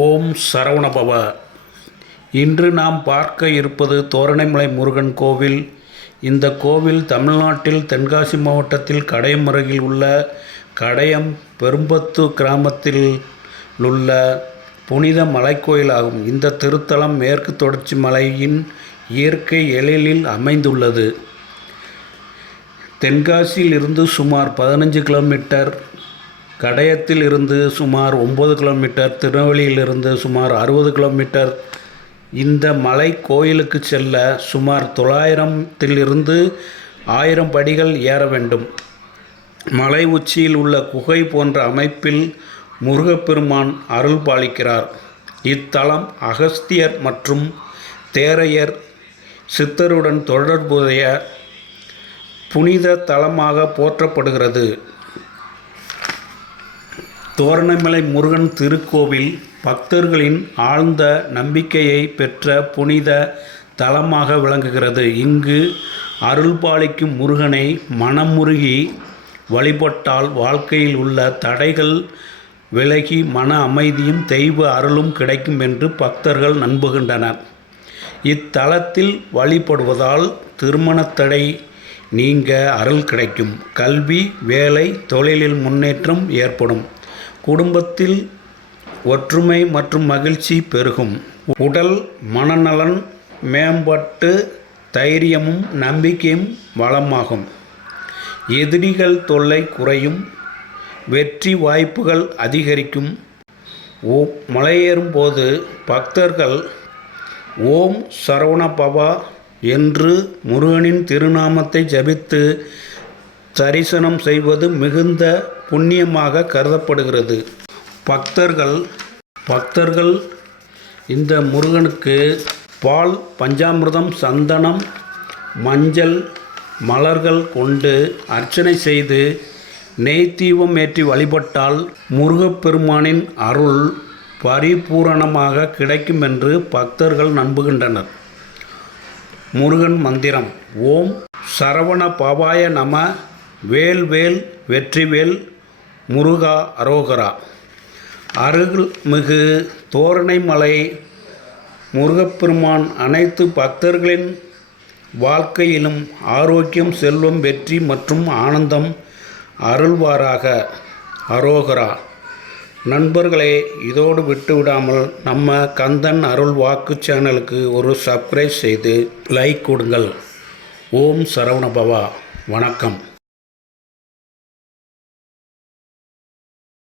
ஓம் சரவணபவ. இன்று நாம் பார்க்க இருப்பது தோரணைமலை முருகன் கோவில். இந்த கோவில் தமிழ்நாட்டில் தென்காசி மாவட்டத்தில் கடையம் அருகில் உள்ள கடையம் பெரும்பத்து கிராமத்தில் உள்ள புனித மலைக்கோயிலாகும். இந்த திருத்தலம் மேற்கு தொடர்ச்சி மலையின் இயற்கை எழிலில் அமைந்துள்ளது. தென்காசியில் இருந்து சுமார் 15 கிலோமீட்டர், கடையத்தில் இருந்து சுமார் 9 கிலோமீட்டர், திருநெல்வேலியிலிருந்து சுமார் 60 கிலோமீட்டர். இந்த மலை கோயிலுக்கு செல்ல சுமார் 900 1000 படிகள் ஏற வேண்டும். மலை உச்சியில் உள்ள குகை போன்ற அமைப்பில் முருகப்பெருமான் அருள் பாலிக்கிறார். இத்தலம் அகஸ்தியர் மற்றும் தேரையர் சித்தருடன் தொடர்புடைய புனித தலமாக போற்றப்படுகிறது. தோரணைமலை முருகன் திருக்கோவில் பக்தர்களின் ஆழ்ந்த நம்பிக்கையை பெற்ற புனித தலமாக விளங்குகிறது. இங்கு அருள் பாலிக்கும் முருகனை மனமுருகி வழிபட்டால் வாழ்க்கையில் உள்ள தடைகள் விலகி மன அமைதியும் தெய்வ அருளும் கிடைக்கும் என்று பக்தர்கள் நம்புகின்றனர். இத்தலத்தில் வழிபடுவதால் திருமணத்தடை நீங்க அருள் கிடைக்கும், கல்வி, வேலை, தொழிலில் முன்னேற்றம் ஏற்படும், குடும்பத்தில் ஒற்றுமை மற்றும் மகிழ்ச்சி பெருகும், உடல் மனநலன் மேம்பட்டு தைரியமும் நம்பிக்கையும் வளமாகும், எதிரிகள் தொல்லை குறையும், வெற்றி வாய்ப்புகள் அதிகரிக்கும். மலையேறும் போது பக்தர்கள் ஓம் சரவணபவா என்று முருகனின் திருநாமத்தை ஜபித்து தரிசனம் செய்வது மிகுந்த புண்ணியமாக கருதப்படுகிறது. பக்தர்கள் இந்த முருகனுக்கு பால், பஞ்சாமிர்தம், சந்தனம், மஞ்சள், மலர்கள் கொண்டு அர்ச்சனை செய்து நெய் தீபம் ஏற்றி வழிபட்டால் முருகப்பெருமானின் அருள் பரிபூரணமாக கிடைக்கும் என்று பக்தர்கள் நம்புகின்றனர். முருகன் மந்திரம்: ஓம் சரவண பவாய நம. வேல் வேல் வெற்றிவேல் முருகா அரோகரா. அருள்மிகு தோரணைமலை முருகப்பெருமான் அனைத்து பக்தர்களின் வாழ்க்கையிலும் ஆரோக்கியம், செல்வம், வெற்றி மற்றும் ஆனந்தம் அருள்வாராக. அரோகரா. நண்பர்களே, இதோடு விட்டுவிடாமல் நம்ம கந்தன் அருள் வாக்கு சேனலுக்கு ஒரு சப்ஸ்கிரைப் செய்து லைக் கொடுங்கள். ஓம் சரவணபவா. வணக்கம்.